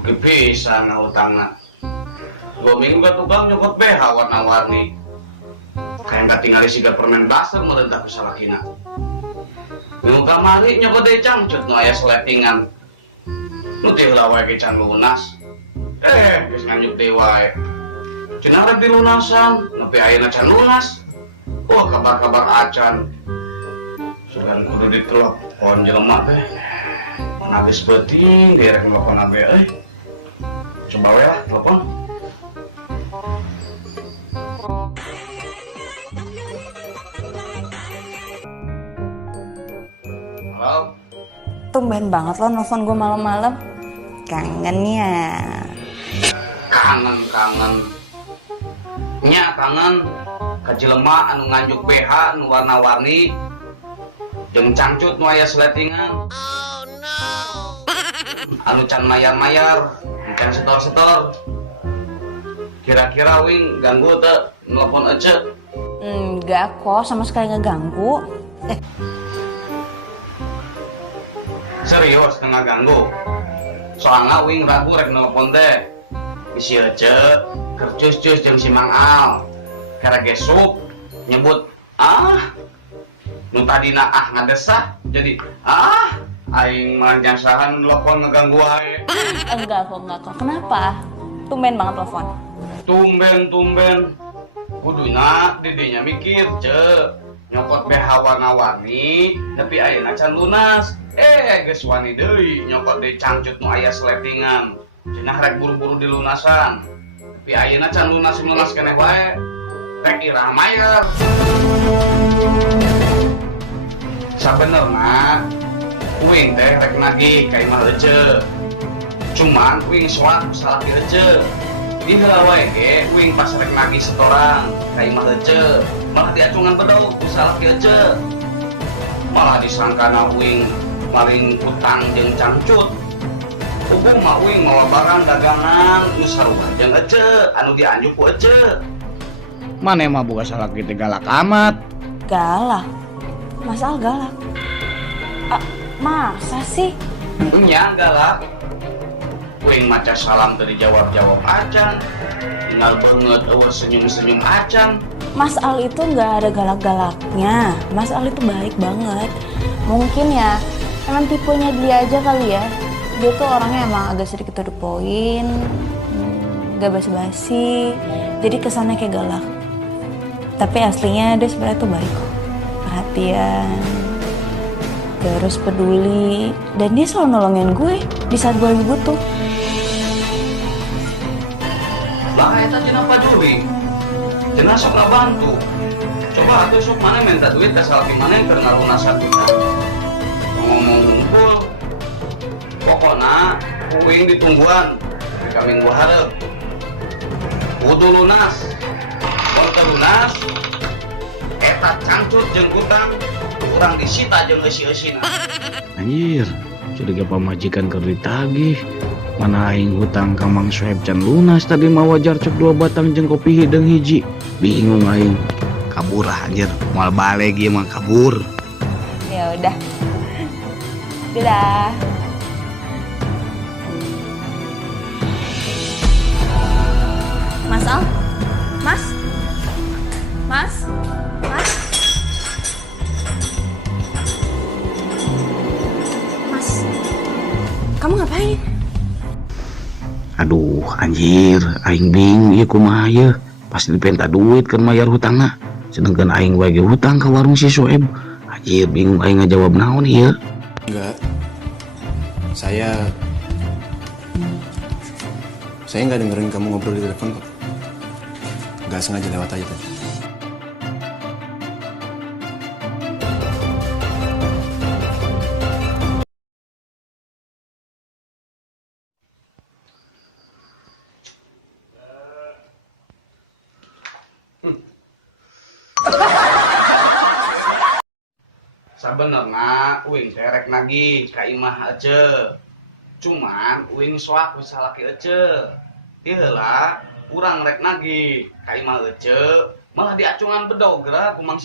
Oke bisa ngahutangna. 2 minggu gak tukang nyokot BH warna-warni. Kayak gak tinggal siga permen blaster merentah kesalakina. Minggu kamari nyokot deh cangcut nu aya seletingan. Nu teh heula wae ke can lunas. Geus nganjuk deui wae. Cenah rek dilunasan, nepi ayeuna can lunas. Oh kabar-kabar acan. Sugan kudu ditelepon jelema teh. Mana geus beuting direk nelpon abe euy. Coba we lah telepon. Halo. Tumben banget lo nelfon gue malam-malam. Kangen ya. Kangen. Nya kangen ka jelema anu nganjuk BH nu warna-warni jeung cangcut nu aya seletingan. Oh no. Anu can mayar-mayar, can setor-setor. Kira-kira wing ganggu teu nelpon ece? Enggak kok, sama sekali nggak ganggu. Serius nggak ganggu. Soalnya wing ragu rek nelpon teh. Bisi ece kercus-cus jeung si Mang Al. Kara gesuk nyebut nu tadina ngadesah jadi aing mah jansahan nelpon ngeganggu wae. Enggak kok. Kenapa? Tumben banget telepon. Tumben. Kuduna dedenya mikir nyokot BH warna-warni tapi ayeuna can lunas. Geus wani deui nyokot deui cangcut nu aya seletingan. Cenah rek buru-buru dilunasan. Tapi ayeuna can lunas keneh wae. Rek irah mayar. Sabenerna uing teh rek nagih ka imah ece. Cuman uing soal salaki ece. Di heula wae ge uing pas rek nagih setoran ka imah ece, malah diacungan bedog ku salaki ece. Malah disangkana uing maling utang jeung cangcut. Hukum mah uing mawa barang dagangan nu sarupa jeung ece anu dianjuk ku ece. Mane mah boga salaki teh galak amat. Galak? Mas Al galak? Masa sih? Nya galak. Uing maca salam teu dijawab-jawab acan. Tinggal beungeut eueuh senyum-senyum acan. Mas Al itu nggak ada galak-galaknya. Mas Al itu baik banget. Mungkin ya emang tipenya dia aja kali ya. Dia tuh orangnya emang agak sedikit to the point, gak basa-basi, jadi kesannya kayak galak. Tapi aslinya dia sebenarnya tuh baik kok. Perhatian, terus peduli, dan dia selalu nolongin gue di saat gue lagi butuh. Lah eta cenah pajuri. Cenah sok bantu. Coba atuh sok mana minta duit ka salaki mana keur ngalunasan kita. Ngomong ngumpul. Pokona uing ditungguan ka minggu hareup. Kudu lunas. Kalau teu lunas eta cangcut jeung utang urang disita jeung eusi-eusina. Anjir, curiga pamajikan keur ditagih. Mana aing hutang ka Mang Soeb can lunas tadi mah wajar cek 2 batang jeung kopi hideng hiji. Bingung aing. Kabur anjir, moal balik ieu mah kabur. Ya udah. Dadah. Mas Al? Mas? Kamu ngapain? Aduh, anjir, aing bingung ieu kumaha ieu. Pas dipenta duit kan mayar hutangna. Sedangkan aing wae ge hutang ka warung si Soeb. Anjir, bingung aing ngajawab naon ieu. Enggak. Saya nggak dengerin kamu ngobrol di telepon kok. Nggak sengaja lewat aja tadi. Sabenerna uing teh rek nagih ka imah ece. Cuman uing soak ku salaki ece. Ti heula urang rek nagih ka imah ece, malah diacungan bedog geura kumang